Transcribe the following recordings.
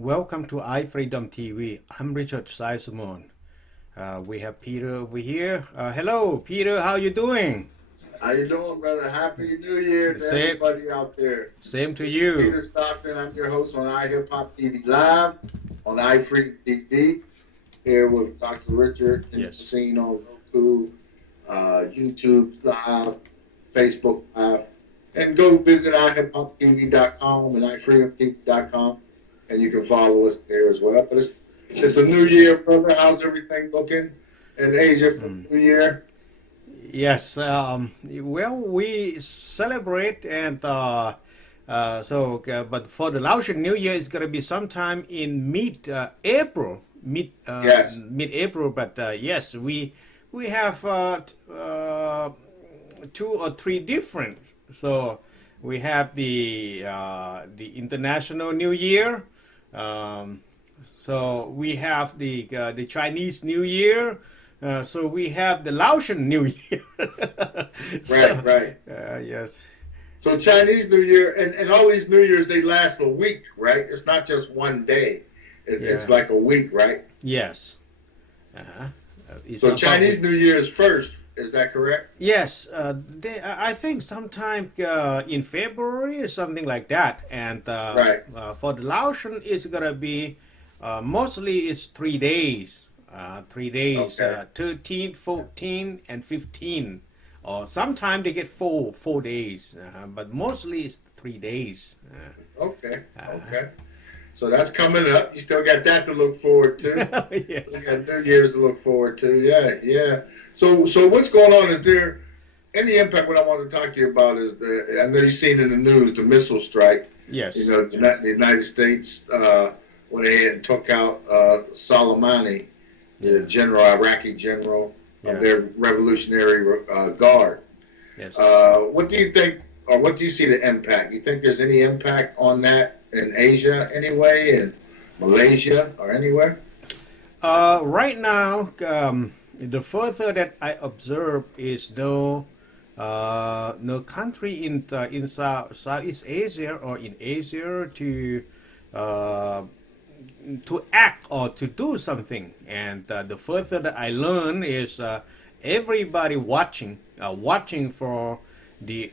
Welcome to iFreedomTV. I'm Richard Simon. We have Peter over here. Hello, Peter. How you doing? How you doing, brother? Happy New Year to Same, everybody out there. same to This is you. Peter Stockton. I'm your host on iHipHopTV Live on iFreedomTV. Here with Dr. Richard in the Yes. scene on Roku, YouTube Live, Facebook Live. And go visit iHipHopTV.com and iFreedomTV.com, and you can follow us there as well. But it's a new year, brother. How's everything looking in Asia for the new year? Yes. Well, we celebrate but for the Laotian New Year, it's gonna be sometime in mid-April, Yes. mid-April. But yes, we have two or three different. So we have the International New Year. So we have the Chinese New Year. So we have the Laotian New Year. Right, right. Yes. So Chinese New Year and all these New Years, they last a week, right? It's not just one day. It's Yeah. like a week, right? Yes. Uh-huh. It's So about Chinese New Year is first. Is that correct? Yes, I think sometime in February or something like that. And Right. for the Laotian, it's gonna be mostly it's 3 days. 3 days, Okay. 13, 14, and 15. Or sometimes they get four days, but mostly it's 3 days. Okay. Okay. So that's coming up. You still got that to look forward to. Yes. You got New Year's to look forward to. Yeah, yeah. So what's going on? Is there any impact? What I want to talk to you about is I know you've seen in the news the missile strike. Yes. You know, the United States went ahead and took out Soleimani, the general, Iraqi general Yeah. of their Revolutionary Guard. Yes. What do you think, or what do you see the impact? You think there's any impact on that in Asia anyway, in Malaysia or anywhere? Right now, the further that I observe is no country in Southeast Asia or in Asia to act or to do something. And the further that I learn is everybody watching for the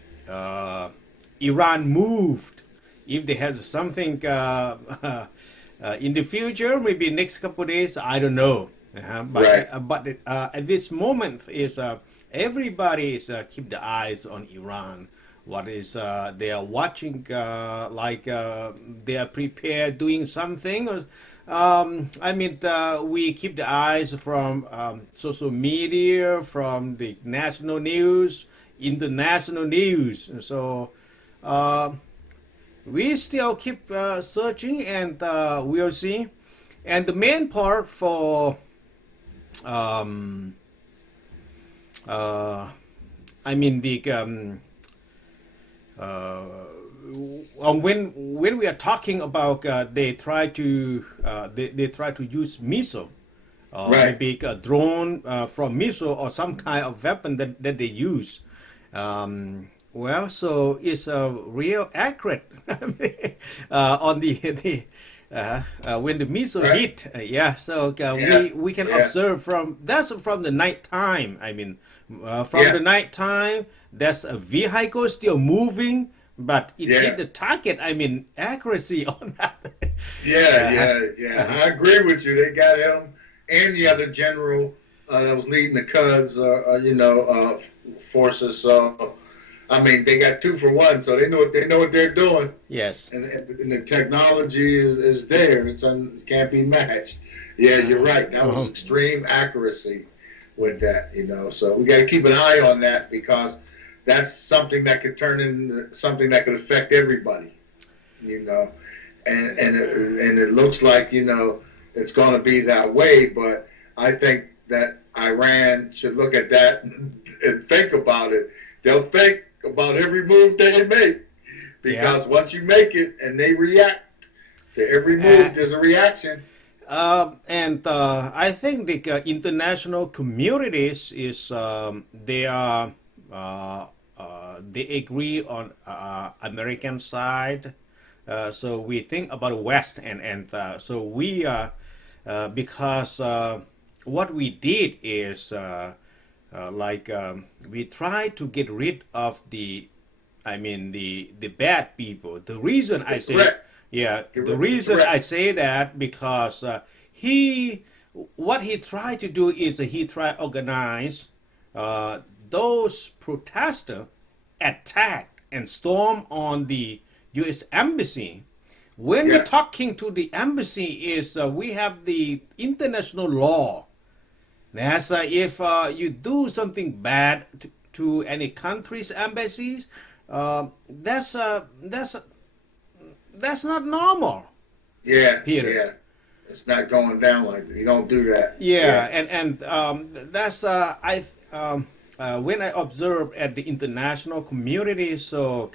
Iran moved. If they have something in the future, maybe next couple of days, I don't know. But at this moment is everybody is keep the eyes on Iran. What is they are watching they are prepared doing something. We keep the eyes from social media, from the national news, international news. So we still keep searching, and we'll see. And the main part for when we are talking about they try to use missile, Right. maybe a drone from missile or some kind of weapon that they use. Well, so it's real accurate on the when the missile Right. hit. Yeah, so Yeah. we can Yeah. observe from the night time. From Yeah. the night time, there's a vehicle still moving, but it Yeah. hit the target. Accuracy on that. Yeah. I agree with you. They got him and the other general that was leading the Cuds, forces. So, they got 2 for 1. So they know what they're doing, Yes. and the technology is there. It can't be matched. Yeah, you're right. That was extreme accuracy with that. So we got to keep an eye on that, because that's something that could turn into something that could affect everybody. And it looks like it's going to be that way. But I think that Iran should look at that and think about it. They'll think about every move they make, because once you make it and they react to every move, there's a reaction. I think the international communities is they agree on American side, so we think about the West, and so we because what we did is we try to get rid of the bad people. The reason I say I say that because what he tried to do is he tried to organize those protesters attack and storm on the U.S. Embassy. When we're talking to the embassy is we have the international law. That's if you do something bad to any country's embassies, that's not normal. Yeah, Peter. Yeah. It's not going down like that. You don't do that. Yeah. And that's when I observe at the international community. So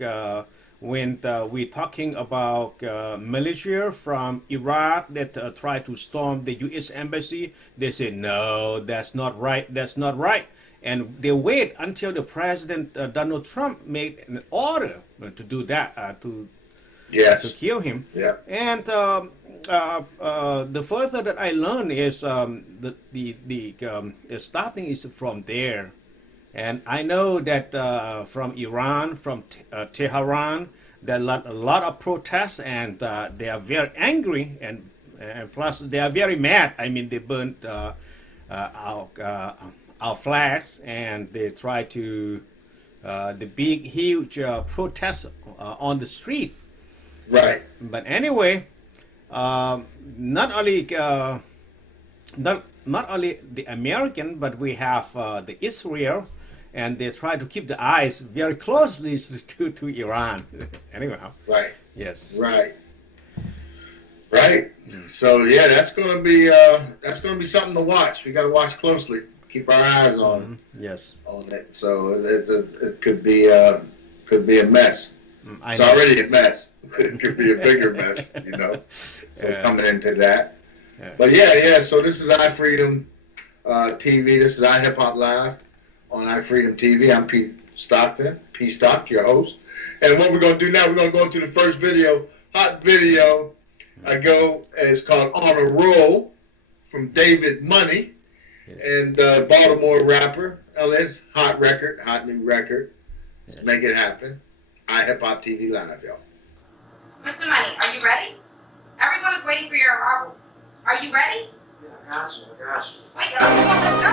when we're talking about militia from Iraq that try to storm the U.S. embassy, they say no, that's not right. That's not right. And they wait until the President Donald Trump made an order to do that, to kill him. Yeah. And the further that I learn is the starting is from there. And I know that from Iran, from Tehran, there are a lot of protests, and they are very angry, and plus they are very mad. I mean, they burnt our flags, and they try to the big, huge protest on the street. Right. But anyway, not only the American, but we have the Israel. And they try to keep the eyes very closely to Iran. Anyway. Right. Yes. Right. Right. So yeah, that's gonna be something to watch. We got to watch closely. Keep our eyes on yes on it. So it could be a mess. It's already a mess. It could be a bigger mess. So coming into that. Yeah. But yeah. So this is iFreedom TV. This is iHipHop Live on iFreedomTV. I'm P Stockton, P Stock, your host. And what we're going to do now, we're going to go into the first video, hot video. It's called On a Roll from David Money, and Baltimore rapper. LS, hot new record. Let's make it happen. iHipHopTV Live, y'all. Mr. Money, are you ready? Everyone is waiting for your arrival. Are you ready? Yeah, I got you. Wake up, come on, let's go.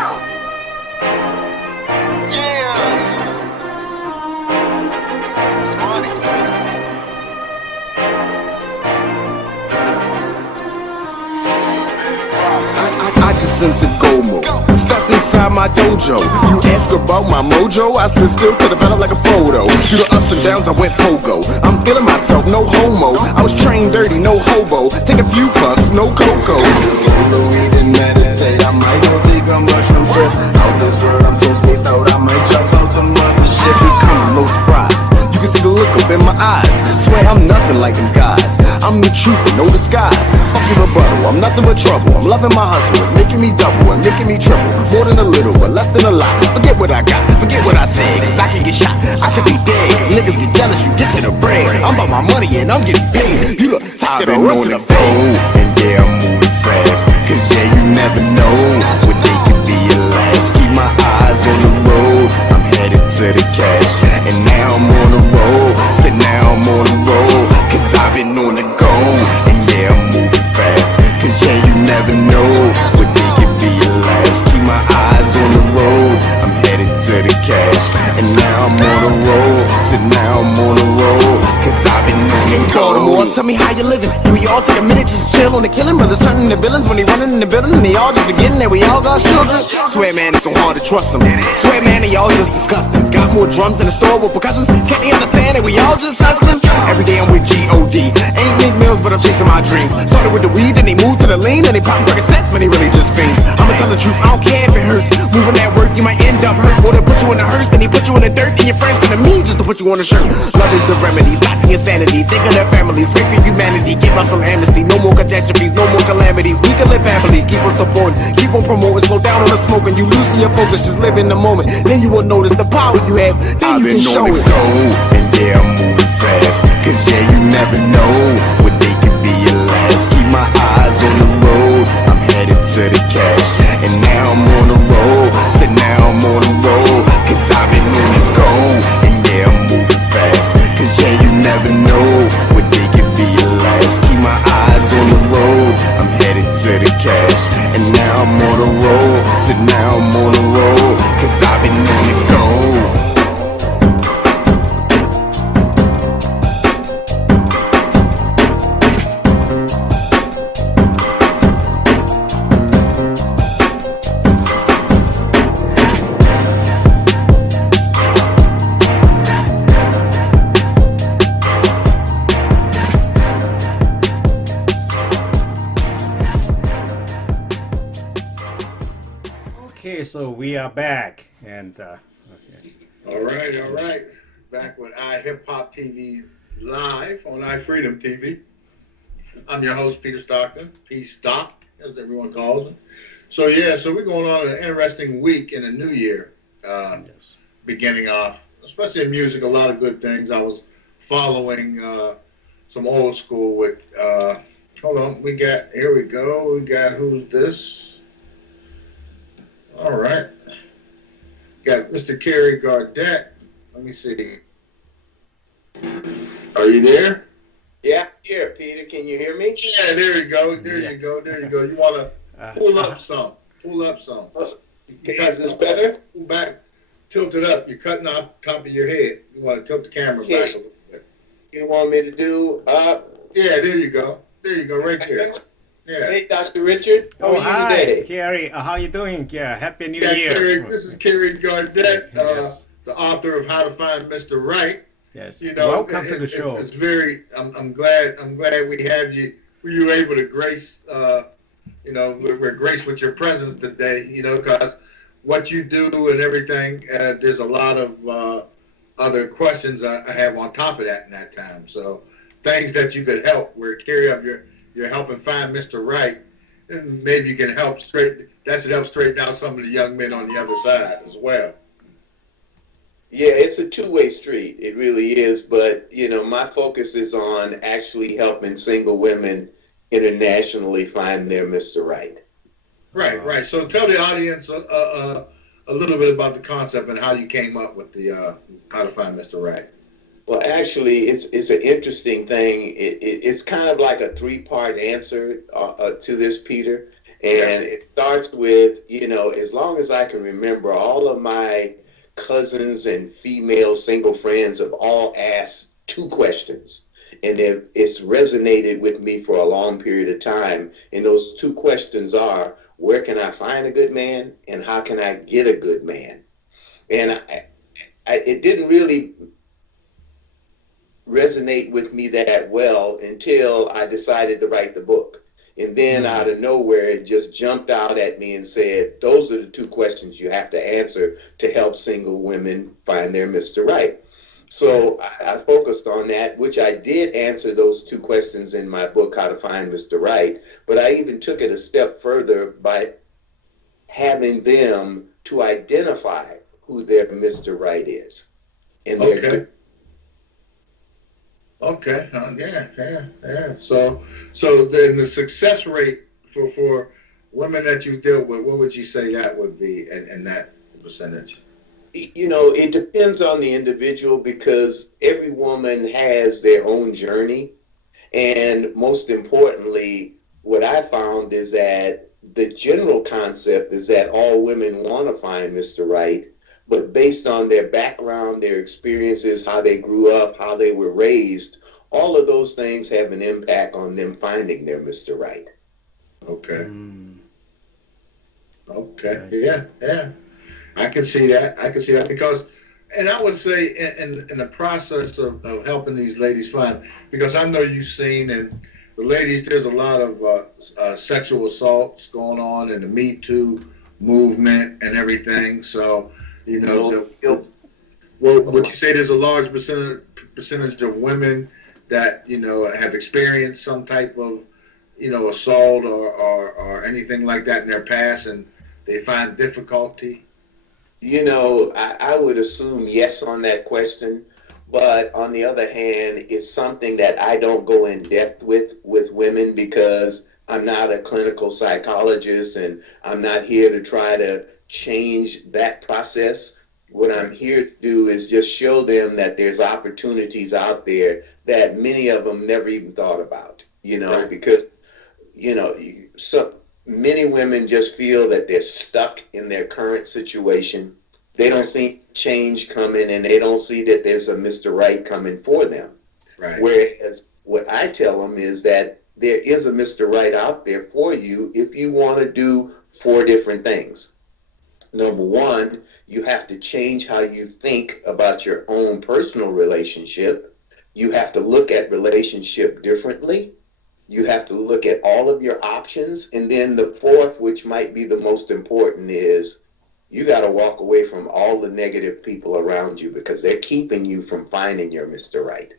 I just sent to Gomo, stepped inside my dojo. You ask about my mojo, I stood still to develop like a photo. Through the ups and downs, I went pogo. I'm feeling myself, no homo. I was trained dirty, no hobo. Take a few puffs, no cocos. Roll a weed and meditate. I might go take a mushroom trip. Out this world, I'm so spaced out. I might jump out the mothership. It comes no surprise. You can see the look up in my eyes. Swear I'm nothing like them guys. I'm the truth and no disguise. Fuck your rebuttal, I'm nothing but trouble. I'm loving my hustle, it's making me double and making me triple. More than a little, but less than a lot. Forget what I got, forget what I said, cause I can get shot, I could be dead. Cause niggas get jealous, you get to the bread. I'm about my money and I'm getting paid. You look tired of on the phone, and yeah, I'm moving fast. Cause yeah, you never know what they could be at last. Keep my eyes on the road, I'm headed to the cash. And now I'm on the road, said now I'm on the road. Cause I've been on the go, and yeah, I'm moving fast. Cause yeah, you never know what they could be at last. Keep my eyes on the road, I'm headed to the cash. And now I'm on the road, said now I'm on the road. Cause I've been on the go. Tell me how you living. Can we all take a minute, just chill on the killing? Brothers turning into villains when they running in the building, and they all just forgetting that we all got children. Swear man, it's so hard to trust them. Swear man, they all just disgusting. Got more drums than a store with percussions. Can't they understand that we all just hustling? Every day I'm with G.O.D. Ain't make meals, but I'm chasing my dreams. Started with the weed, then they moved to the lean, then they pop Percocets, man, they really just fiends. I'ma tell the truth, I don't care if it hurts. Moving that work, you might end up hurt. Or they put you in the hearse, then they put you in the dirt, and your friends come to me just to put you on the shirt. Love is the remedy, stop the insanity. Think of their families, pray for humanity. Give us some amnesty, no more catastrophes, no more calamities. We can live happily, keep on supporting, keep on promoting, slow down on the smoking. You losing your focus, just live in the moment. Then you will notice the power you have, then you can show it. Go, and yeah, I'm moving fast, cause yeah, you never know what they could be your last. Keep my eyes on the road, I'm headed to the cash. And now I'm on the road, said now I'm on the road, cause I've been on the go. And yeah, I'm moving fast, cause yeah, you never know what they could be your last. Keep my eyes on the road, I'm headed to the cash. And now I'm on the road, said now I'm on the road, cause I've been on the go. Okay, so we are back, and okay. All right. Back with iHipHopTV live on iFreedomTV. I'm your host, Peter Stockton, P-Stock, as everyone calls him. So we're going on an interesting week in the new year, beginning off, especially in music, a lot of good things. I was following some old school with, hold on, here we go, we got, who's this? All right. Got Mr. Kerry Gardette. Let me see. Are you there? Yeah, here, Peter. Can you hear me? Yeah, there you go. There you go. You want to pull up some. Okay, is this better? Pull back. Tilt it up. You're cutting off the top of your head. You want to tilt the camera back a little bit. You want me to do Yeah, there you go. Right there. Yeah. Hey, Dr. Richard. How are you hi, today? Kerry. How you doing? Yeah, Happy New Yeah, Year. Kerry, this is Kerry Gardette, Yes. the author of How to Find Mr. Right. Yes. You know, Welcome to the show. It's very. I'm glad we have you. You were able to grace. We're graced with your presence today. You know, because what you do and everything. There's a lot of other questions I have on top of that in that time. So things that you could help. Where Kerry, you're helping find Mr. Right, and maybe you can help that should help straighten out some of the young men on the other side as well. Yeah, it's a two-way street. It really is. But, my focus is on actually helping single women internationally find their Mr. Right. Right. So tell the audience a little bit about the concept and how you came up with the How to Find Mr. Right. Well, actually, it's an interesting thing. It's kind of like a three-part answer to this, Peter. And it starts with, as long as I can remember, all of my cousins and female single friends have all asked two questions. And it's resonated with me for a long period of time. And those two questions are, where can I find a good man? And how can I get a good man? And it didn't really resonate with me that well until I decided to write the book. And then out of nowhere, it just jumped out at me and said, those are the two questions you have to answer to help single women find their Mr. Right. So I focused on that, which I did answer those two questions in my book, How to Find Mr. Right. But I even took it a step further by having them to identify who their Mr. Right is. And Okay. Yeah. So then the success rate for women that you deal with, what would you say that would be in that percentage? It depends on the individual because every woman has their own journey. And most importantly, what I found is that the general concept is that all women want to find Mr. Right, but based on their background, their experiences, how they grew up, how they were raised, all of those things have an impact on them finding their Mr. Right. Okay. Okay. Yeah. I can see that because, and I would say in the process of helping these ladies find, because I know you've seen, and the ladies, there's a lot of sexual assaults going on in the Me Too movement and everything. So, would you say there's a large percentage of women that, have experienced some type of, assault or anything like that in their past, and they find difficulty? I would assume yes on that question, but on the other hand, it's something that I don't go in depth with women because I'm not a clinical psychologist and I'm not here to try to change that process. What I'm here to do is just show them that there's opportunities out there that many of them never even thought about, Right. because, so many women just feel that they're stuck in their current situation. They don't see change coming and they don't see that there's a Mr. Right coming for them. Right. Whereas what I tell them is that there is a Mr. Right out there for you if you want to do 4 different things. Number 1, you have to change how you think about your own personal relationship. You have to look at relationship differently. You have to look at all of your options. And then the 4th, which might be the most important, is you got to walk away from all the negative people around you because they're keeping you from finding your Mr. Right.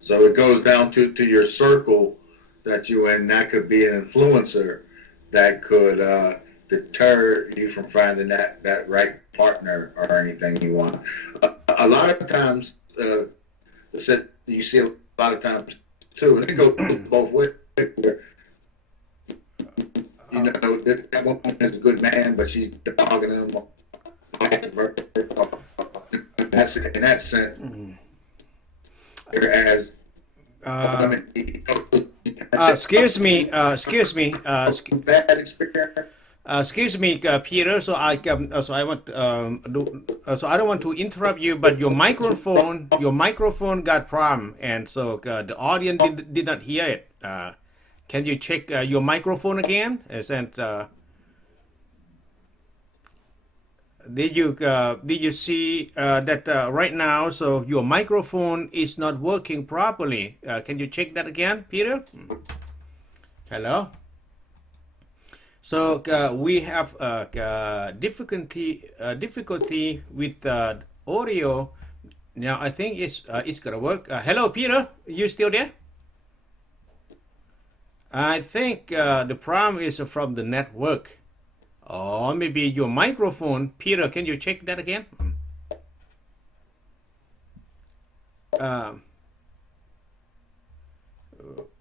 So it goes down to your circle that you in. That could be an influencer that could deter you from finding that right partner or anything you want. A lot of times, you see a lot of times too, and it goes both ways. That woman is a good man, but she's dogging him. That's in that sense. Whereas, excuse me, bad experience. excuse me, Peter. So I want so I don't want to interrupt you, but your microphone got problem, and so the audience did not hear it. Can you check your microphone again? Did you see that right now? So your microphone is not working properly. Can you check that again, Peter? Hello. So we have difficulty with audio. Now I think it's gonna work. Hello, Peter. You still there? I think the problem is from the network. Or maybe your microphone. Peter, can you check that again?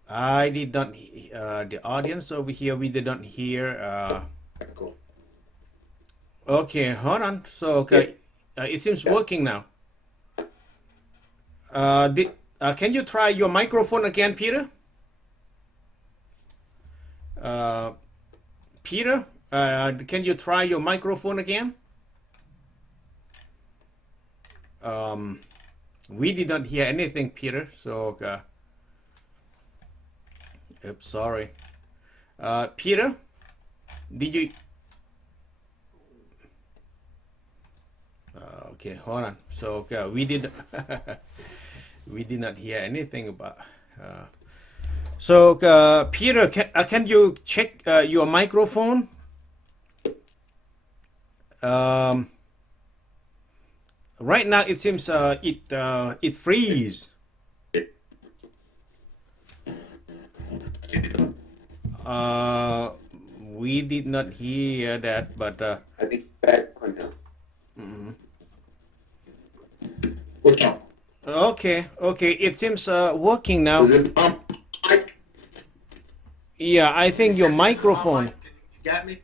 I did not, the audience over here, we did not hear. Okay, hold on. So, okay, it seems working now. Can you try your microphone again, Peter? Peter? Can you try your microphone again? We did not hear anything, Peter. So, oops, sorry. Peter, did you? Okay, hold on. So, we did not hear anything about. So, Peter, can you check your microphone? Right now it seems it freeze. We did not hear that, but I think back on now. Okay, it seems working now. Is it mic? Yeah, I think your microphone. You got me?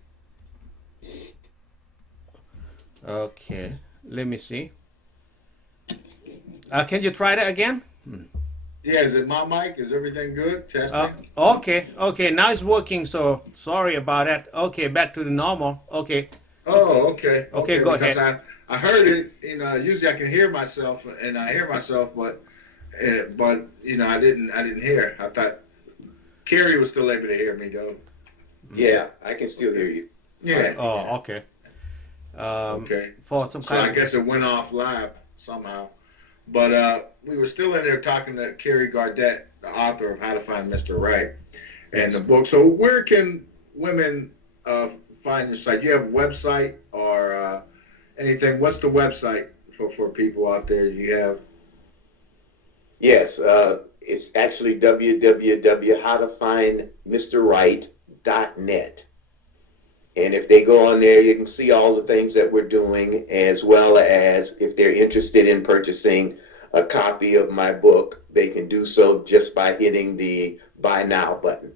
Okay, let me see. Can you try that again? Yeah, is it my mic? Is everything good? Testing? Okay, now it's working, so sorry about that. Okay, back to the normal. Okay. Oh, okay. Okay, go because ahead. I heard it, usually I can hear myself, and I hear myself, but I didn't hear. I thought Carrie was still able to hear me, though. Yeah, I can still hear you. Yeah. Oh, okay. Okay. For some So kind I of... guess it went off live somehow. But we were still in there talking to Carrie Gardette, the author of How to Find Mr. Right, and the book. So where can women find your site? Do you have a website or anything? What's the website for people out there? You have? Yes, it's actually www.howtofindmrright.net. And if they go on there, you can see all the things that we're doing, as well as if they're interested in purchasing a copy of my book, they can do so just by hitting the Buy Now button.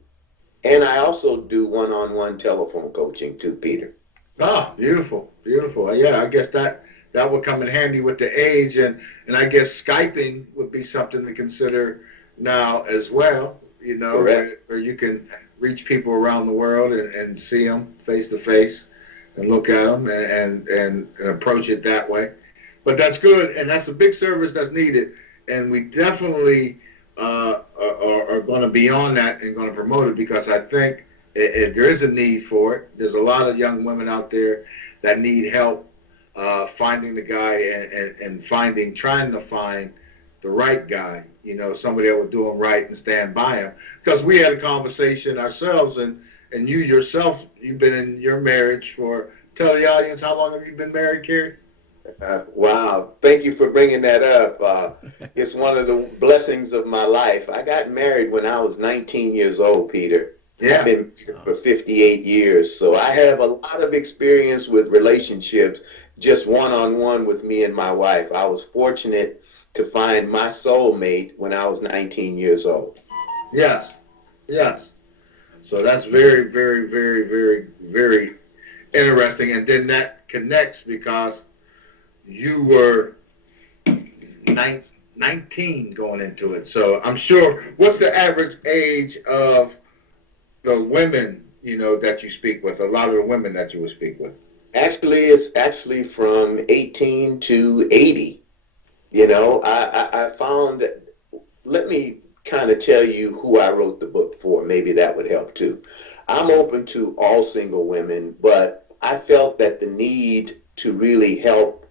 And I also do one-on-one telephone coaching too, Peter. Ah, beautiful, beautiful. Yeah, I guess that would come in handy with the age, and I guess Skyping would be something to consider now as well, you know, where you can reach people around the world and see them face to face and look at them and approach it that way. But that's good, and that's a big service that's needed, and we definitely are going to be on that and going to promote it, because I think there is a need for it. There's a lot of young women out there that need help finding the guy and trying to find the right guy, you know, somebody that will do him right and stand by him. Because we had a conversation ourselves, and you yourself, you've been in your marriage for, tell the audience, how long have you been married, Kerry? Wow, thank you for bringing that up. It's one of the blessings of my life. I got married when I was 19 years old, Peter. Yeah. I've been married for 58 years, so I have a lot of experience with relationships, just one-on-one with me and my wife. I was fortunate to find my soulmate when I was 19 years old. Yes, yes. So that's very, very, very, very, very interesting. And then that connects because you were 19 going into it. So I'm sure, what's the average age of the women, you know, that you speak with, a lot of the women that you will speak with? Actually, it's actually from 18 to 80. You know, I found that, let me kind of tell you who I wrote the book for. Maybe that would help too. I'm open to all single women, but I felt that the need to really help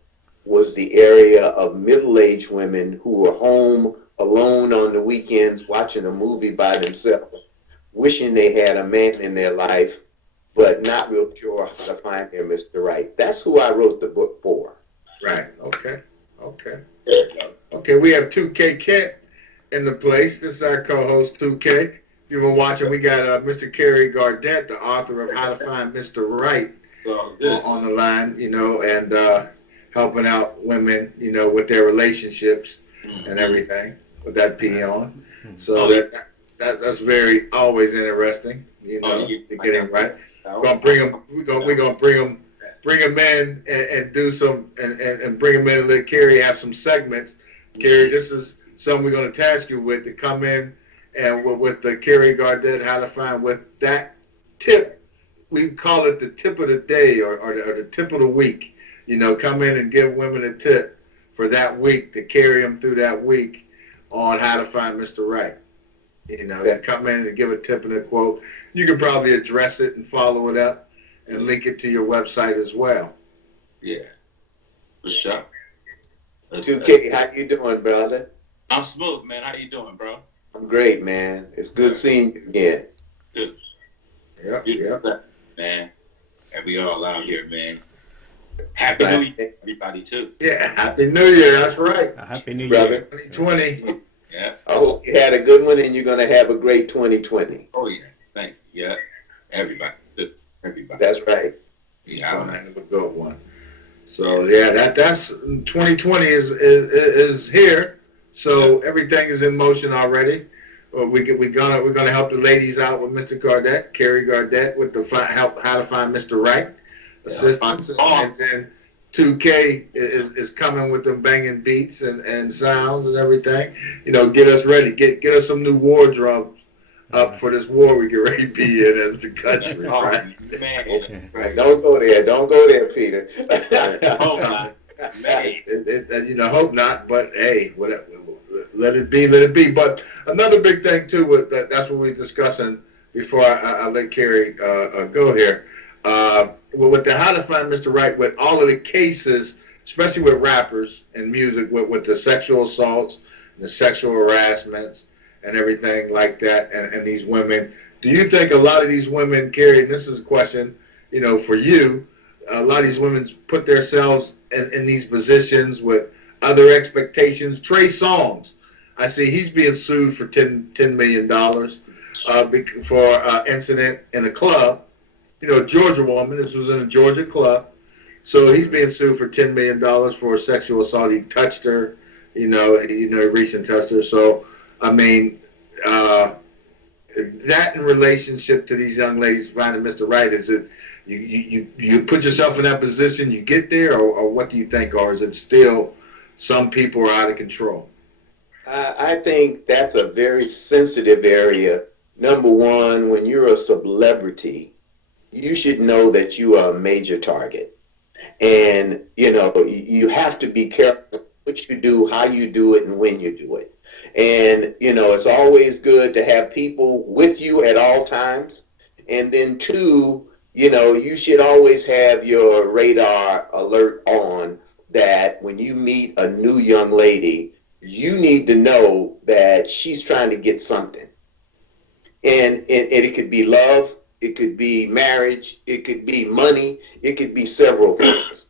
was the area of middle-aged women who were home alone on the weekends watching a movie by themselves, wishing they had a man in their life, but not real sure how to find their Mr. Right. That's who I wrote the book for. Right. Okay. Okay, we have 2K Kent in the place. This is our co-host, 2K. If you've been watching, we got Mr. Kerry Gardette, the author of How to Find Mr. Right, on the line, you know, and helping out women, you know, with their relationships and everything, with that P on. So that's very always interesting, you know, to get him right. We're gonna bring him. We're gonna bring him in and do some and bring him in and let Kerry have some segments. Kerry, this is something we're gonna task you with, to come in and with the Kerry Gardette, How to Find, with that tip. We call it the tip of the day or the tip of the week. You know, come in and give women a tip for that week to carry them through that week on how to find Mr. Right. You know, come in and give a tip and a quote. You can probably address it and follow it up and link it to your website as well. Yeah, for sure. 2K, how you doing, brother? I'm smooth, man. How you doing, bro? I'm great, man. It's good seeing you again. Good. Yep. Man. And we all out here, man. Happy New Year, everybody, too. Yeah, Happy New Year. That's right. Happy New Brother. Year. 2020. Yeah. I hope you had a good one and you're going to have a great 2020. Oh, yeah. Thank you. Yeah. Everybody. Everybody. That's right. Yeah. Gonna have a good one. So yeah, that's 2020 is here. So everything is in motion already. We're gonna help the ladies out with Mr. Gardette, Kerry Gardette, with the how to find Mr. Right assistance, and then 2K is coming with them banging beats and sounds and everything. You know, get us ready, get us some new wardrobes up for this war we get ready to be in as the country. Right? Man. Right. Don't go there, Peter. Oh, my man. You know, hope not, but hey, whatever. Let it be. But another big thing too, that's what we were discussing before I let Kerry go here. With the How to Find Mr. Right, with all of the cases, especially with rappers and music, with the sexual assaults, the sexual harassments, and everything like that, and these women, do you think a lot of these women, Kerry, and this is a question, you know, for you, a lot of these women put themselves in these positions with other expectations? Trey Songz, I see he's being sued for $10 million for incident in a club. You know, a Georgia woman. This was in a Georgia club. So he's being sued for $10 million for sexual assault. He touched her, he reached and touched her. So, I mean, that in relationship to these young ladies finding Mr. Right, is it you put yourself in that position, you get there, or what do you think? Or is it still some people are out of control? I think that's a very sensitive area. Number one, when you're a celebrity, you should know that you are a major target. And, you have to be careful what you do, how you do it, and when you do it. And, it's always good to have people with you at all times. And then two, you should always have your radar alert on that when you meet a new young lady, you need to know that she's trying to get something. And it could be love, it could be marriage, it could be money, it could be several things.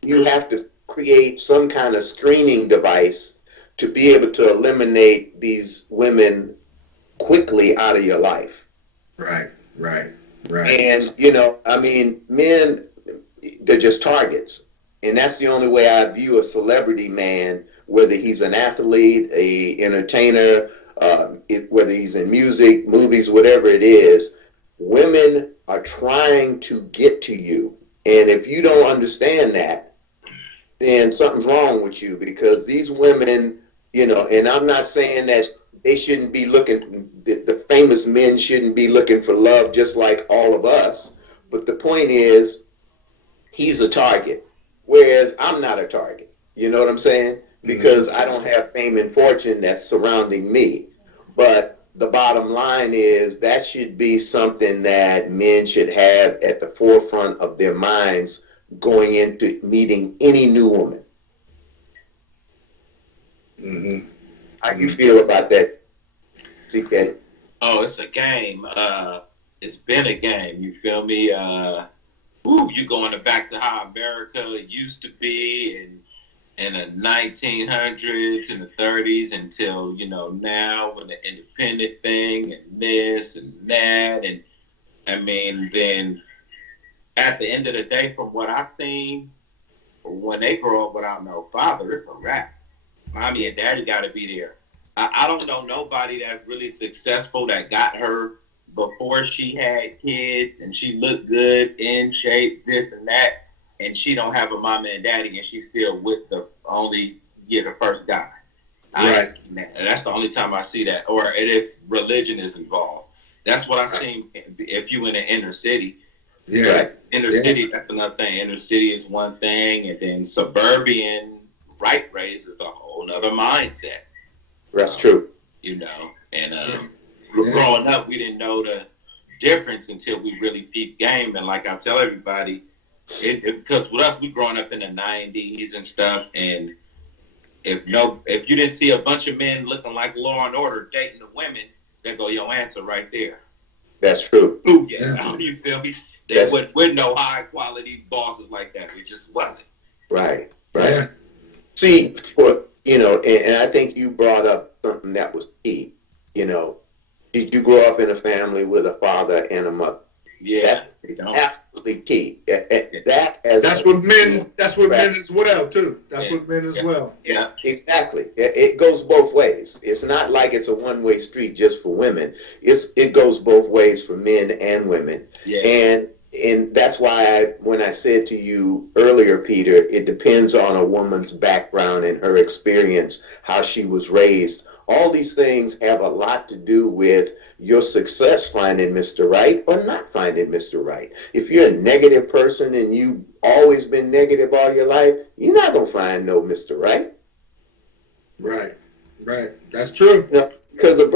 You have to create some kind of screening device to be able to eliminate these women quickly out of your life. Right. And, men, they're just targets. And that's the only way I view a celebrity man, whether he's an athlete, a entertainer, whether he's in music, movies, whatever it is. Women are trying to get to you. And if you don't understand that, then something's wrong with you, because these women, and I'm not saying that they shouldn't be looking, the famous men shouldn't be looking for love just like all of us. But the point is, he's a target, whereas I'm not a target. You know what I'm saying? Because I don't have fame and fortune that's surrounding me. But the bottom line is that should be something that men should have at the forefront of their minds going into meeting any new woman. Mm-hmm. How you feel about that, CK? Oh, it's a game. It's been a game. You feel me? You going back to how America used to be in the 1900s and the 30s until, now with the independent thing and this and that. And then at the end of the day, from what I've seen, when they grow up without no father, it's a wrap. Mommy and daddy got to be there. I don't know nobody that's really successful that got her before she had kids and she looked good, in shape, this and that, and she don't have a mama and daddy and she's still with the first guy. Right. That's the only time I see that. Or if religion is involved. That's what I've seen if you in the inner city. Yeah. Right? Inner city, that's another thing. Inner city is one thing, and then suburban right race is a whole nother mindset. That's true. Growing up, we didn't know the difference until we really peeped game. And like I tell everybody, because with us, we growing up in the 90s and stuff, and if you didn't see a bunch of men looking like Law and Order dating the women, there go your answer right there. That's true. Ooh, yeah. You feel me? We're no high quality bosses like that. We just wasn't. Right. Yeah. See, and I think you brought up something that was key. Did you grow up in a family with a father and a mother? Yeah. That's absolutely key. That's what men as well, too. That's what men as well. Yeah. Exactly. It goes both ways. It's not like it's a one-way street just for women. It goes both ways for men and women. Yeah. And that's why when I said to you earlier, Peter, it depends on a woman's background and her experience, how she was raised. All these things have a lot to do with your success finding Mr. Right or not finding Mr. Right. If you're a negative person and you've always been negative all your life, you're not going to find no Mr. Right. Right. That's true. Because a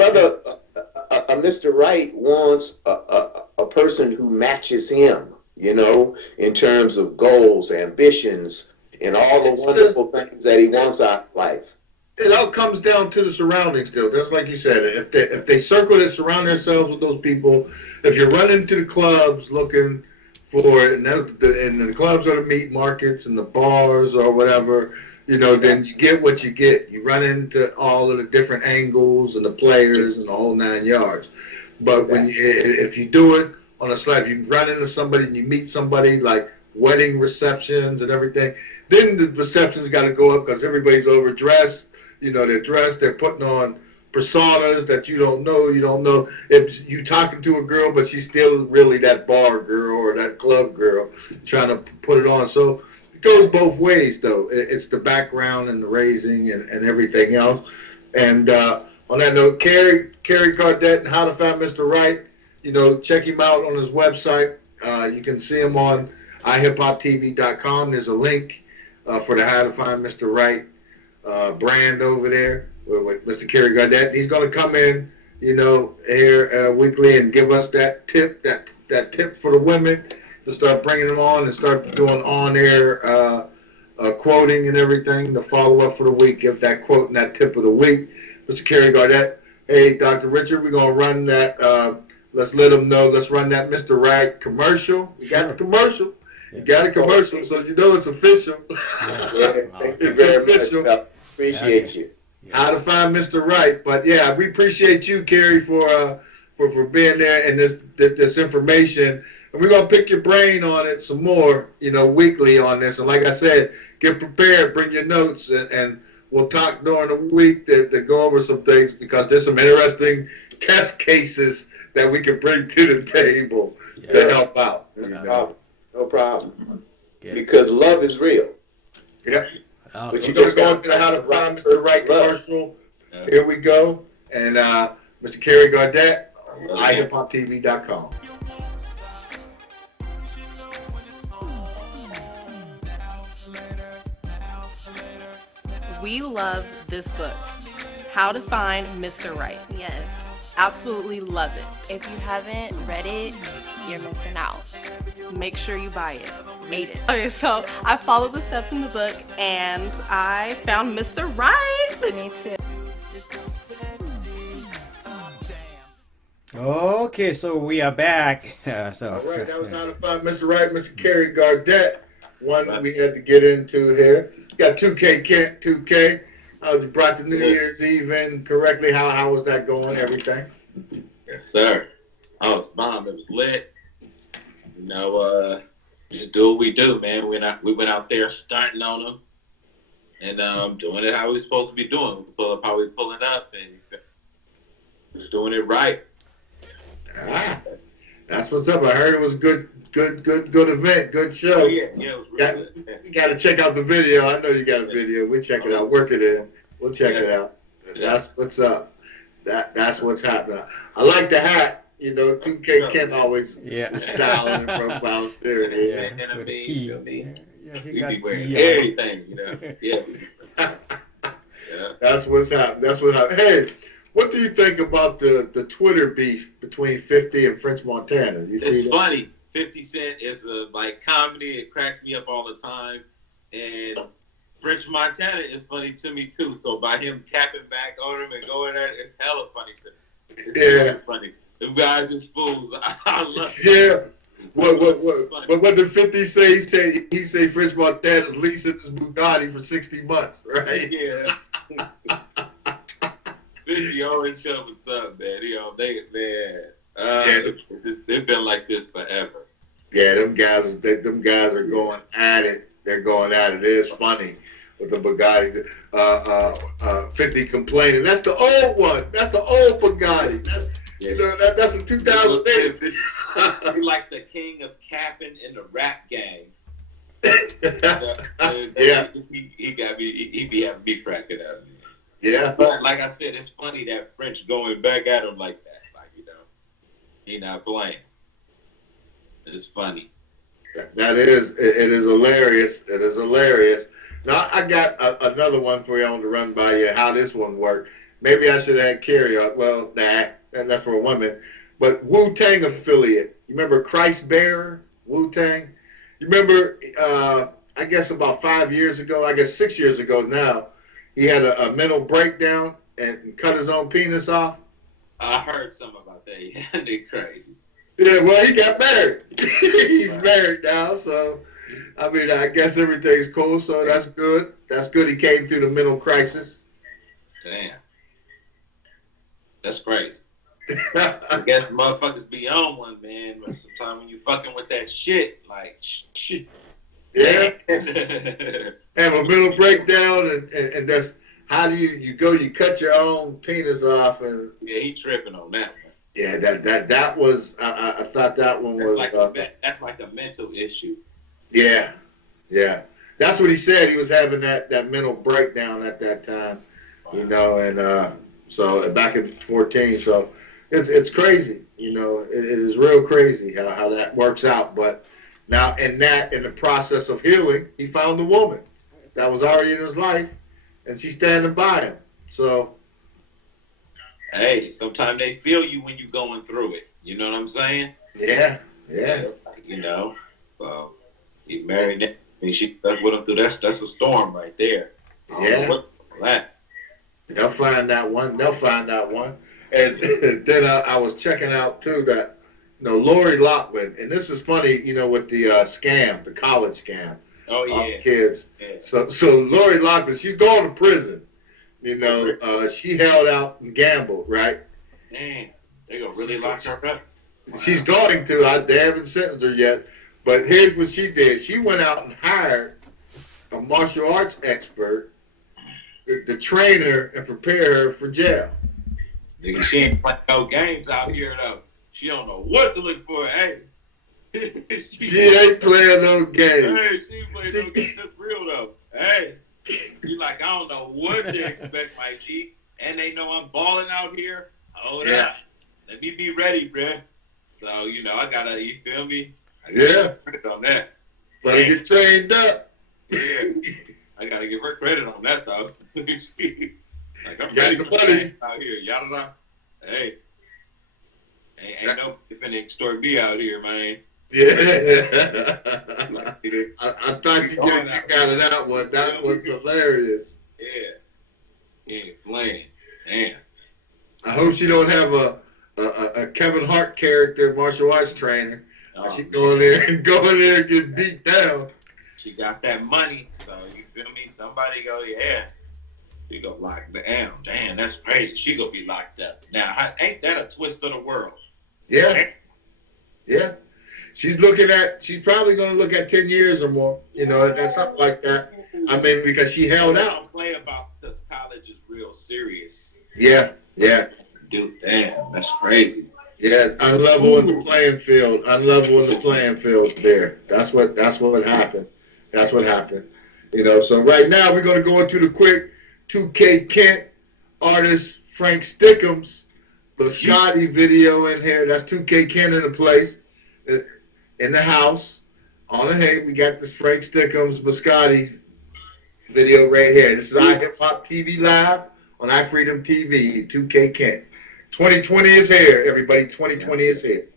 Mr. Right wants a person who matches him, in terms of goals, ambitions, and all the wonderful things that he wants out of life. It all comes down to the surroundings still. Just like you said, if they circle and surround themselves with those people, if you're running to the clubs looking for, and the clubs are the meat markets and the bars or whatever, then you get what you get. You run into all of the different angles and the players and the whole 9 yards. But if you do it on a slab, you run into somebody and you meet somebody like wedding receptions and everything, then the receptions got to go up because everybody's overdressed. They're dressed, they're putting on personas that you don't know. You don't know if you talking to a girl, but she's still really that bar girl or that club girl trying to put it on. So it goes both ways, though. It's the background and the raising and everything else. And on that note, Kerry Cardette and How to Find Mr. Right, check him out on his website. You can see him on iHipHopTV.com. There's a link for the How to Find Mr. Right brand over there with Mr. Kerry Gardette. He's going to come in, here weekly and give us that tip, that tip for the women to start bringing them on and start doing on-air quoting and everything. The follow-up for the week, give that quote and that tip of the week. Mr. Kerry Gardette, hey, Dr. Richard, we're going to run that. Let's let them know. Let's run that Mr. Right commercial. You got the commercial. You got a commercial, so it's official. Yes. Thank you very much. Appreciate you. How to Find Mr. Right. But yeah, we appreciate you, Kerry, for being there and this information. And we're gonna pick your brain on it some more, weekly on this. And like I said, get prepared, bring your notes, and we'll talk during the week to go over some things because there's some interesting test cases that we can bring to the table to help out. No problem. Because love is real. Yep. But you We're just going to the How to Find Mr. Right commercial. Here we go. And Mr. Kerry Gardette, iHipHopTV.com. We love this book, How to Find Mr. Right. Yes. Absolutely love it. If you haven't read it, you're missing out. Make sure you buy it. Read it. Okay, so I followed the steps in the book and I found Mr. Right. Me too. Okay, so we are back. All right, that was How to Find Mr. Right, Mr. Kerry Gardette. One we had to get into here. Got 2K, Kent, 2K. You brought the New Year's Eve in correctly. How was that going? Everything? Yes, sir. Oh, it's bomb. It was lit. Just do what we do, man. We went out there starting on them and doing it how we supposed to be doing. We pull up how we pulling up and just doing it right. That's what's up. I heard it was a good event, good show. Oh, yeah, it was really good. You got to check out the video. I know you got a video. We'll check it out. Work it in. We'll check it out. That's what's up. That's what's happening. I like the hat. 2K Kent always styling and profiling. There it is. And I mean, we be wearing key everything, Yeah. That's what's happening. Hey, what do you think about the Twitter beef between 50 and French Montana? You see it's that? funny. 50 Cent is like comedy. It cracks me up all the time. And French Montana is funny to me too. So by him capping back on him and going there, it's hella funny to me. It's really funny. Them guys is fools. I love it. Yeah. What did 50 say? He say French Montana's leasing his Bugatti for 60 months, right? Yeah. 50 always tell what's up, man. They've been like this forever. Yeah, them guys are going at it. They're going at it. It is funny with the Bugatti. 50 complaining. That's the old one. That's the old Bugatti. That's a 2008. He like the king of capping in the rap game. Yeah. He be having me cracking up. Yeah. But like I said, it's funny that French going back at him like that. He not playing. It's funny. It is hilarious. It is hilarious. Now, I got another one for you on to run by you, how this one worked. Maybe I should have carry on. Well, nah, that's for a woman. But Wu-Tang affiliate. You remember Christ Bearer, Wu-Tang? You remember, I guess about 5 years ago, I guess 6 years ago now, he had a mental breakdown and cut his own penis off? I heard something about that. They're crazy. Yeah, well, he got married. He's married now, so I mean, I guess everything's cool, so that's good. That's good. He came through the mental crisis. Damn. That's crazy. I guess motherfuckers be on one, man. But sometimes when you fucking with that shit, like, shit. Yeah. Have a mental breakdown, and that's how do you cut your own penis off, and yeah, he tripping on that one. Yeah, that was I thought that one was that's like a mental issue. Yeah, that's what he said. He was having that mental breakdown at that time, you know, and so back in 14. So it's crazy, you know, it is real crazy how that works out. But now in the process of healing, he found a woman that was already in his life, and she's standing by him. So. Hey, sometimes they feel you when you're going through it. You know what I'm saying? Yeah. You know, he married them. I mean, she stuck with him through that's a storm right there. Yeah. They'll find that one. And then I was checking out too that, you know, Lori Loughlin, and this is funny, you know, with the scam, the college scam. Oh yeah. Of the kids. Yeah. So Lori Loughlin, she's going to prison. You know, she held out and gambled, right? Man, they gonna really lock her up. She's going to. They haven't sentenced her yet. But here's what she did. She went out and hired a martial arts expert to train her and prepare her for jail. Nigga, she ain't playing no games out here, though. She don't know what to look for. Hey. she ain't playing no games. Hey, she ain't playing no games. That's real, though. Hey. You like, I don't know what to expect, my G. And they know I'm balling out here. Hold up. Let me be ready, bruh. So, you know, I gotta, you feel me? I gotta credit on that. Better get trained up. Yeah. I gotta give her credit on that, though. Like, I'm got ready the for money out here. Yada. Hey. Ain't no finna extort me out here, man. Yeah. I thought you'd get a kick out of that one. That was hilarious. Yeah. He ain't playing. Damn. I hope she don't have a Kevin Hart character martial arts trainer. She go in there and get beat down. She got that money, so you feel me? Somebody go, yeah. She go lock down. Damn, that's crazy. She gonna be locked up. Now, ain't that a twist of the world? Yeah. Yeah. She's probably going to look at 10 years or more, you know, that's something like that. I mean, because she held out. Don't play about this college is real serious. Yeah. Dude, damn, that's crazy. Yeah, unlevel in the playing field there. That's what happened. That's what happened. You know, so right now we're going to go into the quick 2K Kent artist Frank Stickham's Biscotti video in here. That's 2K Kent in the place. In the house, on the hay, we got this Frank Stickham's Biscotti video right here. This is iHipHopTV live on iFreedomTV, 2K Kent. 2020 is here, everybody. 2020 is here.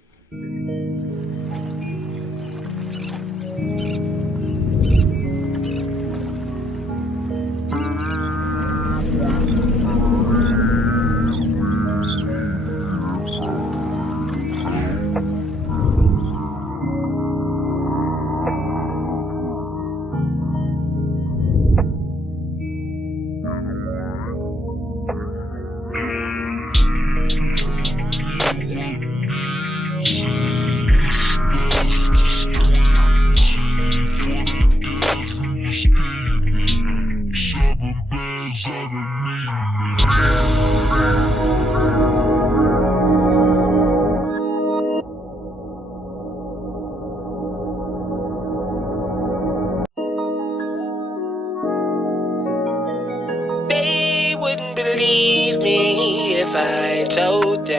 They wouldn't believe me if I told them.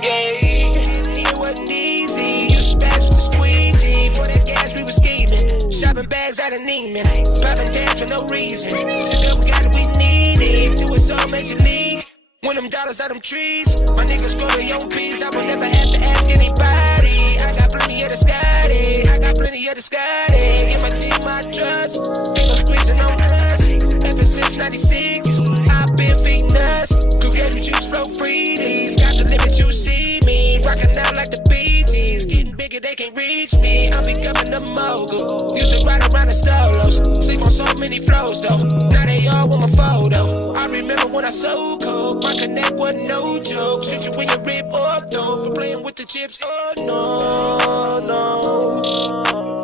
Yeah, it wasn't easy. You smashed with the squeezy. For that gas we were scheming. Shopping bags out of Neiman. Popping tabs for no reason. Still we got it we needed. Do it so Major League. Win them dollars out them trees. My niggas grow their own peas. I will never have to ask anybody. I got plenty of the Scotty. Give my team my trust. Ain't no squeezing on us. Ever since 96, I've been feeding us. Could get you juice flow freely. Got to limit, you see me. Rocking out like the many flows though. Now they all want my photo. I remember when I so cold. My connect wasn't no joke. Shoot you in your rib or throw for playing with the chips. Oh no, no.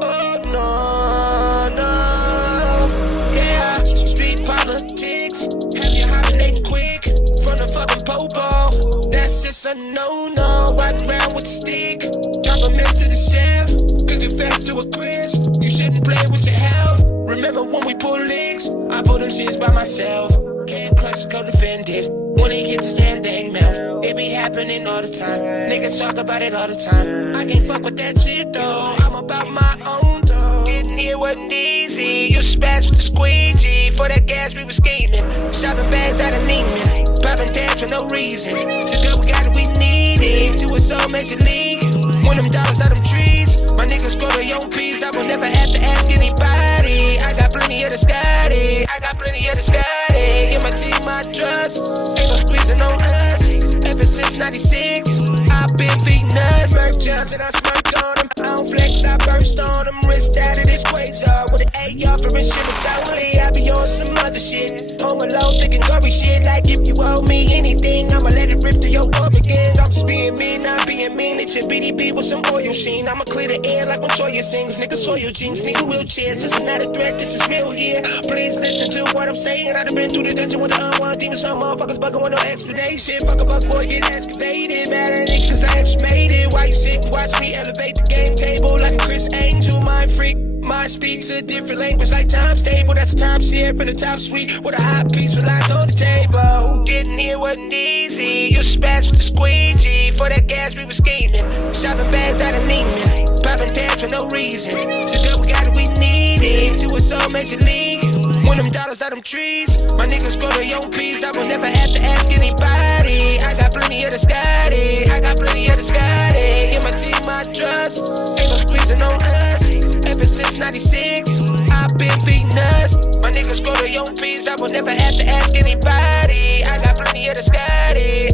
Oh no, no. Yeah, street politics. Have you hibernating quick from the fucking popo? That's just a no-no. Riding around with the stick. Compliments to the chef. Cooking fast to a crisp. You shouldn't play with your health. Remember when we pull licks? I pull them shits by myself. Can't crush, go defend it. When they hit the stand, they melt. It be happening all the time. Niggas talk about it all the time. I can't fuck with that shit though. I'm about my own though. Getting here wasn't easy. You spaz with the squeegee. For that gas, we was scheming. Shopping bags out of Neiman. Popping tabs for no reason. Just girl, we got it, we need it. Do it so Major League. Win them dollars out them trees. My niggas grow their own peas. I will never have to ask anybody. I got plenty of the Scotty. I got plenty of the Scotty. Give my team my trust. Ain't no squeezing on us. Ever since 96, I've been feeding us. Smirk Johnson, I smirk on them. I don't flex, I burst on them. Wrist out of this quasar with an AR for insurance only. I be on some other shit. Home alone thinking gory shit. Like if you owe me anything, I'ma let it rip through your organs. I'm just being me, not being mean. It's your BDB with some oil sheen. I'ma clear the air like when Sawyer sings. Niggas soil jeans, need wheelchairs. This is not a threat, this is real here. Please listen to what I'm saying. I done been through the dungeon with the unwanted demons. Some motherfuckers bugging with no explanation. Fuck a buck boy, get excavated. Mad at it cause I made it. Why you sit and watch me elevate the game table like a Chris Angel, mind freak. Mine speaks a different language like times table. That's a time share in the top suite with a hot piece with lines on the table. Getting here wasn't easy. You spaz with the squeegee. For that gas, we was scheming. Shopping bags out of Neiman. Popping tabs for no reason. Just girl, we got it, we need it. Do it so Major League. Win them dollars out them trees. My niggas grow their own peas. I will never have to ask anybody. I got plenty of the Scotty. I got plenty of the Scotty. Give my team my trust. Ain't no squeezing on us. Ever since 96, I've been feeding us. My niggas grow their own peas. I will never have to ask anybody. I got plenty of the Scotty.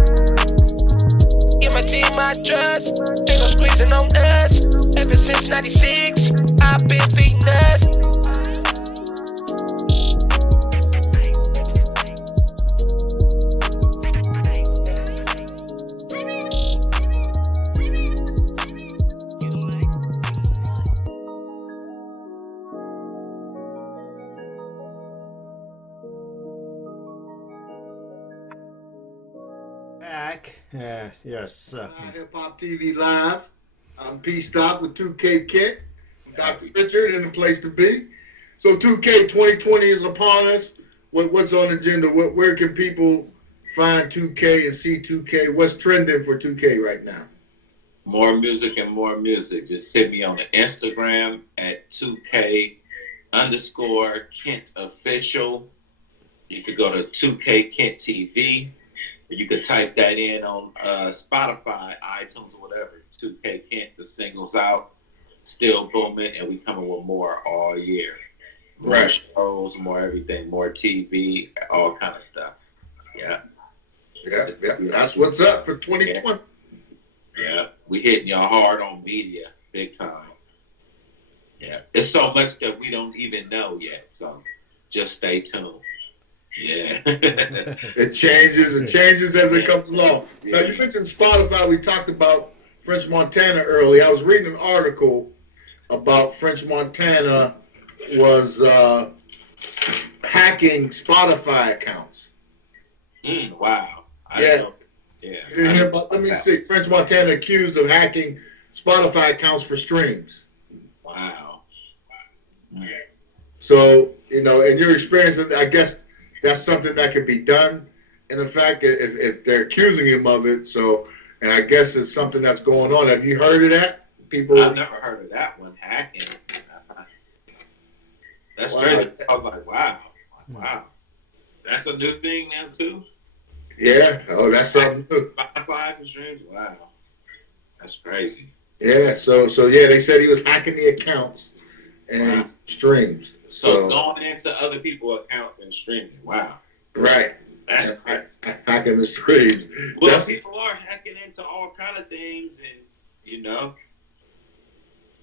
Give my team my trust. Ain't no squeezing on us. Ever since 96, I've been feeding us. Back. Yes. iHipHopTV Live. I'm P Stock with 2K Kent. Dr. Richard in the place to be. So 2K 2020 is upon us. What's on the agenda? Where can people find 2K and see 2K? What's trending for 2K right now? More music and more music. Just hit me on the Instagram at 2K_Kent Official. You could go to 2K Kent TV. You could type that in on Spotify, iTunes, or whatever. 2K Kent, the singles out, still booming, and we coming with more all year. More Right. shows, more everything, more TV, all kind of stuff. Yeah. Yeah. That's what's up for 2020. Yeah. We hitting y'all hard on media, big time. Yeah. There's so much that we don't even know yet, so just stay tuned. Yeah. It changes as it comes along. Now, you mentioned Spotify. We talked about French Montana earlier. I was reading an article about French Montana was hacking Spotify accounts. Wow. Yeah. Yeah. You didn't hear about, let me see. French Montana accused of hacking Spotify accounts for streams. Wow. So, in your experience, I guess that's something that could be done. And in fact, if they're accusing him of it, and I guess it's something that's going on. Have you heard of that? I've never heard of that one, hacking. That's crazy. I was like, wow. That's a new thing now, too? Yeah. Oh, that's something new. Spotify and streams? Wow. That's crazy. Yeah. So they said he was hacking the accounts and streams. So going into other people's accounts and streaming. Wow. Right. That's crazy. Hacking the streams. Well, people are hacking into all kind of things, and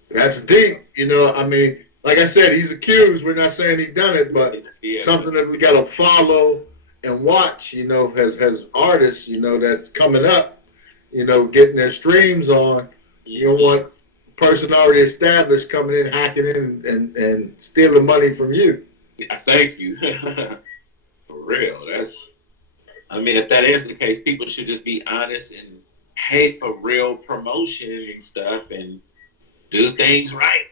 That's deep. I mean, like I said, he's accused. We're not saying he done it, but something that we got to follow and watch, as artists, that's coming up, getting their streams on. You don't want a person already established coming in, hacking in, and stealing money from you. Yeah, thank you. For real. If that is the case, people should just be honest and pay for real promotion and stuff and do things right.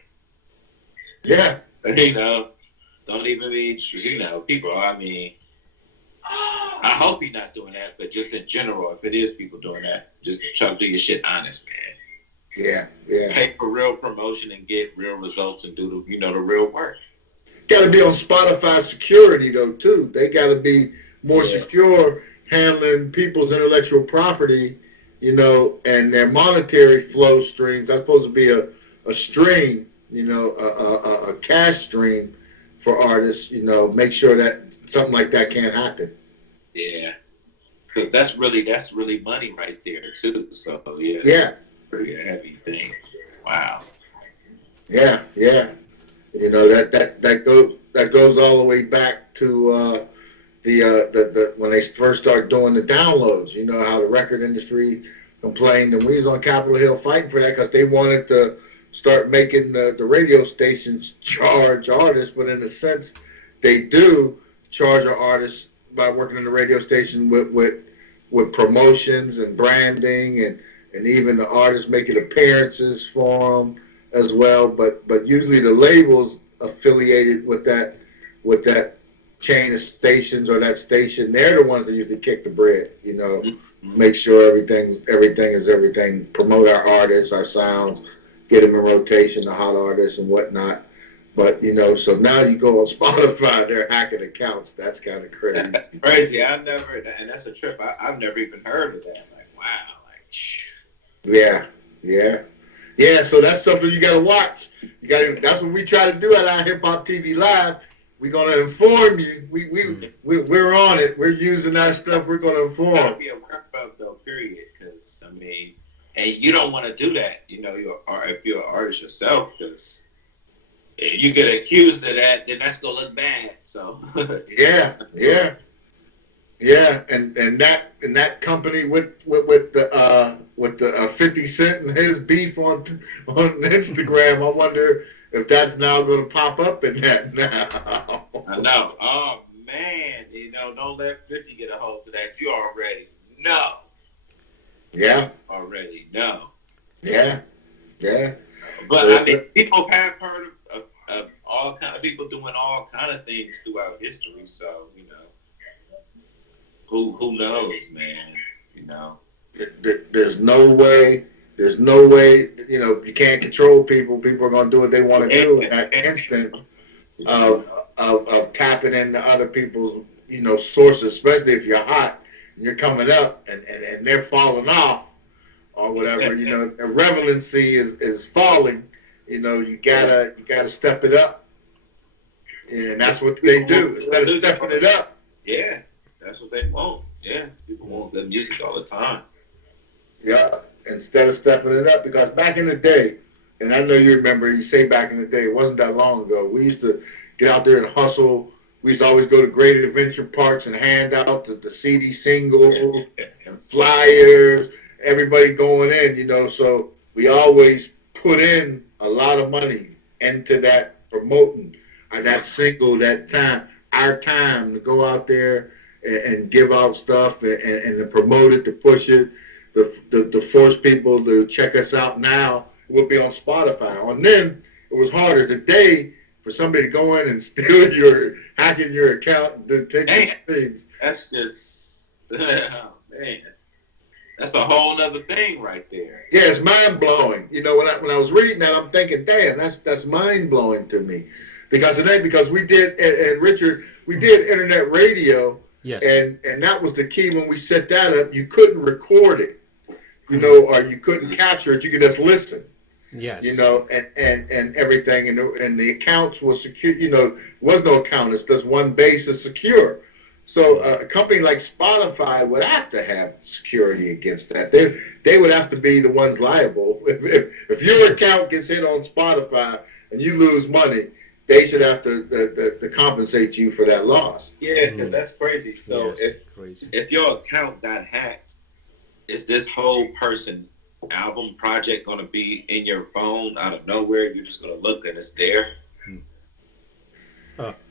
Yeah. Don't even be, people, I hope he's not doing that, but just in general, if it is people doing that, just try to do your shit honest, man. Yeah. Pay for real promotion and get real results and do the real work. Got to be on Spotify security, though, too. They got to be more secure handling people's intellectual property, and their monetary flow streams. That's supposed to be a stream, a cash stream for artists, make sure that something like that can't happen. Yeah. Because that's really money right there, too. So, yeah. Yeah. Pretty heavy thing. Wow. Yeah. That goes all the way back to the when they first started doing the downloads. You know how the record industry complained, and we was on Capitol Hill fighting for that because they wanted to start making the radio stations charge artists, but in a sense, they do charge our artists by working in the radio station with promotions and branding and even the artists making appearances for them as well. But usually the labels affiliated with that chain of stations or that station, they're the ones that usually kick the bread, make sure everything is everything, promote our artists, our sounds, get them in rotation, the hot artists and whatnot. But, so now you go on Spotify, they're hacking accounts. That's kind of crazy. That's crazy. And that's a trip. I've never even heard of that. Like, wow. Yeah, so that's something you got to watch. That's what we try to do at iHipHopTV Live. We're going to inform you. We're on it. We're using our stuff. We're going to inform. Got to be aware of, though, period. Because, and you don't want to do that, if you're an artist yourself, because if you get accused of that, then that's going to look bad. So, Yeah, and that company with the 50 Cent and his beef on Instagram, I wonder if that's now going to pop up in that now. I know. Oh man, don't let 50 get a hold of that. You already know. Yeah. Already know. Yeah. But people have heard of all kind of people doing all kind of things throughout history. So who knows, man? There's no way. You can't control people. People are going to do what they want to do in that instant of tapping into other people's, sources, especially if you're hot and you're coming up and they're falling off or whatever. The relevancy is falling. You gotta step it up, and that's what they do. Instead of stepping it up, yeah, that's what they want. Yeah, people want good music all the time. Yeah, instead of stepping it up, because back in the day, and I know you remember, you say back in the day, it wasn't that long ago, we used to get out there and hustle. We used to always go to great adventure parks and hand out the CD singles and flyers, everybody going in, so we always put in a lot of money into that promoting that single, that time, our time to go out there and give out stuff and to promote it, to push it, to force people to check us out now. It would be on Spotify. On them, it was harder. Today, for somebody to go in and steal hacking your account and take your streams. That's just, oh, man. That's a whole other thing right there. Yeah, it's mind blowing. When I was reading that, I'm thinking, damn, that's mind blowing to me, because we did, and Richard, we did internet radio. Yes. And that was the key. When we set that up, you couldn't record it, or you couldn't capture it. You could just listen. Yes. And everything, and the accounts were secure. Was no account. It's just one base is secure. So a company like Spotify would have to have security against that. They would have to be the ones liable. If your account gets hit on Spotify and you lose money, they should have to compensate you for that loss. Yeah, because that's crazy. So Yes, crazy. if your account got hacked, is this whole person album project going to be in your phone out of nowhere? You're just going to look and it's there?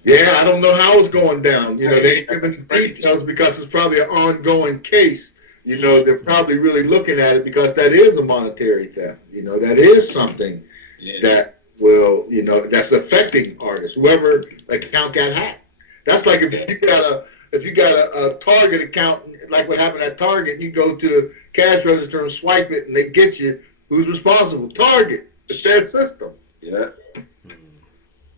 Yeah, I don't know how it's going down. You know, they ain't giving the details because it's probably an ongoing case. You know, they're probably really looking at it because that is a monetary theft. You know, that is something that will, you know, that's affecting artists. Whoever account got hacked. That's like if you got a Target account, like what happened at Target, you go to the cash register and swipe it, and they get you. Who's responsible? Target. It's their system. Yeah.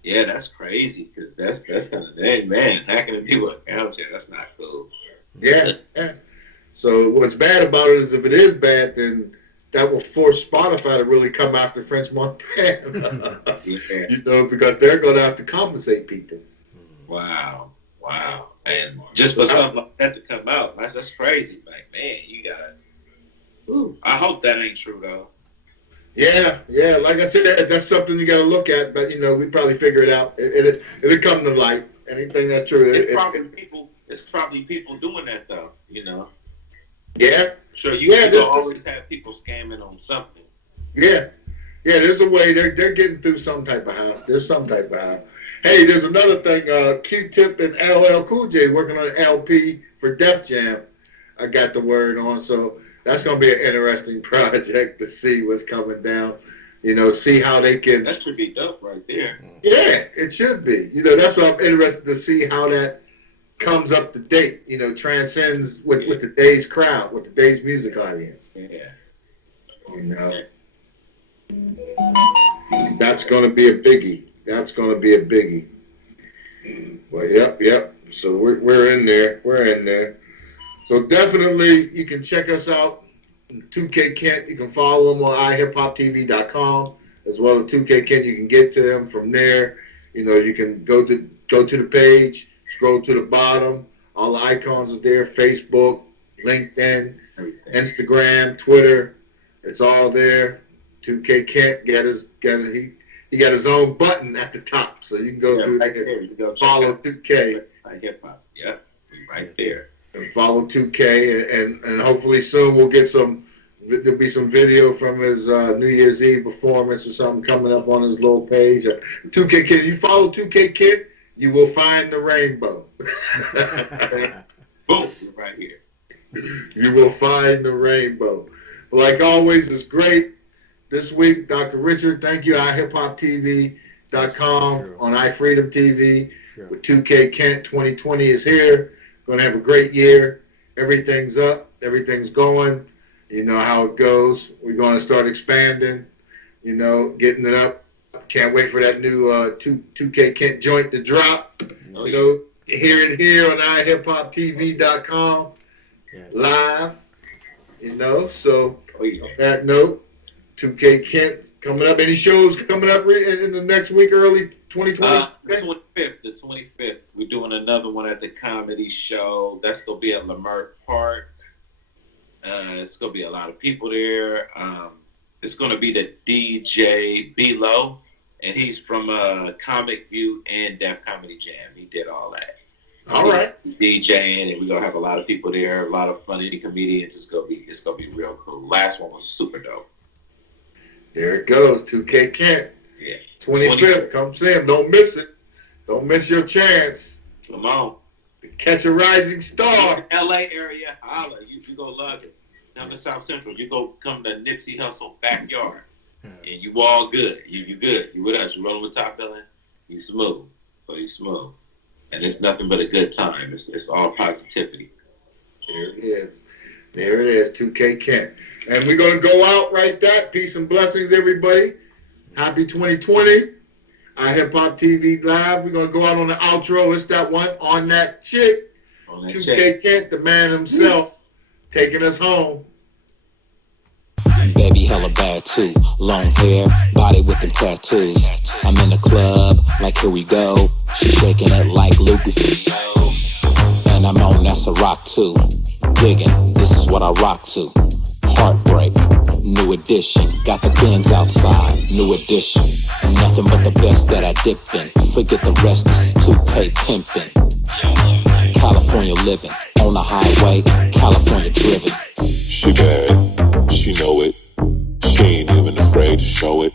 Yeah, that's crazy because that's kind of dang, man. Hacking into people's accounts, that's not cool. Yeah. So what's bad about it is if it is bad, then that will force Spotify to really come after French Montana. You know, because they're going to have to compensate people. Wow. And just for something like that to come out, that's crazy. Like, man, you got to. I hope that ain't true, though. Yeah. Like I said, that's something you got to look at. But, you know, we probably figure it out. It'll come to light. Anything that's true. It's probably people doing that, though, you know. Yeah. So you always have people scamming on something. Yeah. There's a way they're getting through some type of how. There's some type of how. Hey, there's another thing. Q-Tip and LL Cool J working on an LP for Def Jam. I got the word on, so that's going to be an interesting project to see what's coming down. You know, see how they can. That should be dope right there. Yeah, it should be. You know, that's what I'm interested to see how that comes up to date, you know, transcends with today's crowd, with today's music audience. Yeah. You know, that's going to be a biggie. Well, yep. So we're in there. So definitely you can check us out. 2K Kent, you can follow them on iHipHopTV.com as well as 2K Kent. You can get to them from there. You know, you can go to the page. Scroll to the bottom. All the icons are there. Facebook, LinkedIn, Instagram, Twitter. It's all there. 2K Kent he got his own button at the top, so you can go through there and follow 2K. iHipHop, right there. And follow 2K, and hopefully soon we'll get there'll be some video from his New Year's Eve performance or something coming up on his little page. 2K Kent, you follow 2K Kent, you will find the rainbow. Boom, right here. You will find the rainbow. But like always, it's great. This week, Dr. Richard, thank you. iHipHopTV.com on iFreedomTV with 2K Kent. 2020 is here. Going to have a great year. Everything's up. Everything's going. You know how it goes. We're going to start expanding, you know, getting it up. Can't wait for that new 2K Kent joint to drop. You know, hear it here on iHipHopTV.com live. You know, so on that note, 2K Kent coming up. Any shows coming up in the next week, early 2020? The 25th. We're doing another one at the comedy show. That's going to be at Lamert Park. It's going to be a lot of people there. It's going to be the DJ B-Lo. And he's from Comic View and Def Comedy Jam. He did all that. All right. DJing, and we're gonna have a lot of people there, a lot of funny comedians. It's gonna be real cool. Last one was super dope. There it goes, 2K Kent. Yeah. 25th. Come see him. Don't miss it. Don't miss your chance. Come on. To catch a rising star. LA area, holla. You go love it. Down to South Central, you go come to Nipsey Hussle backyard. And you all good. You good. You with us. You rolling with top billing. You smooth. So you smooth. And it's nothing but a good time. It's all positivity. There it is. 2K Kent. And we're going to go out right there. Peace and blessings, everybody. Happy 2020. iHipHopTV Live. We're going to go out on the outro. It's that one, On That Chick. 2K Kent, the man himself, taking us home. Baby hella bad too, long hair, body with them tattoos. I'm in the club, like here we go. She shaking it like Lucas. And I'm on, that's a rock too. Digging, this is what I rock to. Heartbreak, new edition. Got the Benz outside, new edition. Nothing but the best that I dipped in. Forget the rest, this is 2K pimping. California living, on the highway, California driven. She bad, she know it. She ain't even afraid to show it.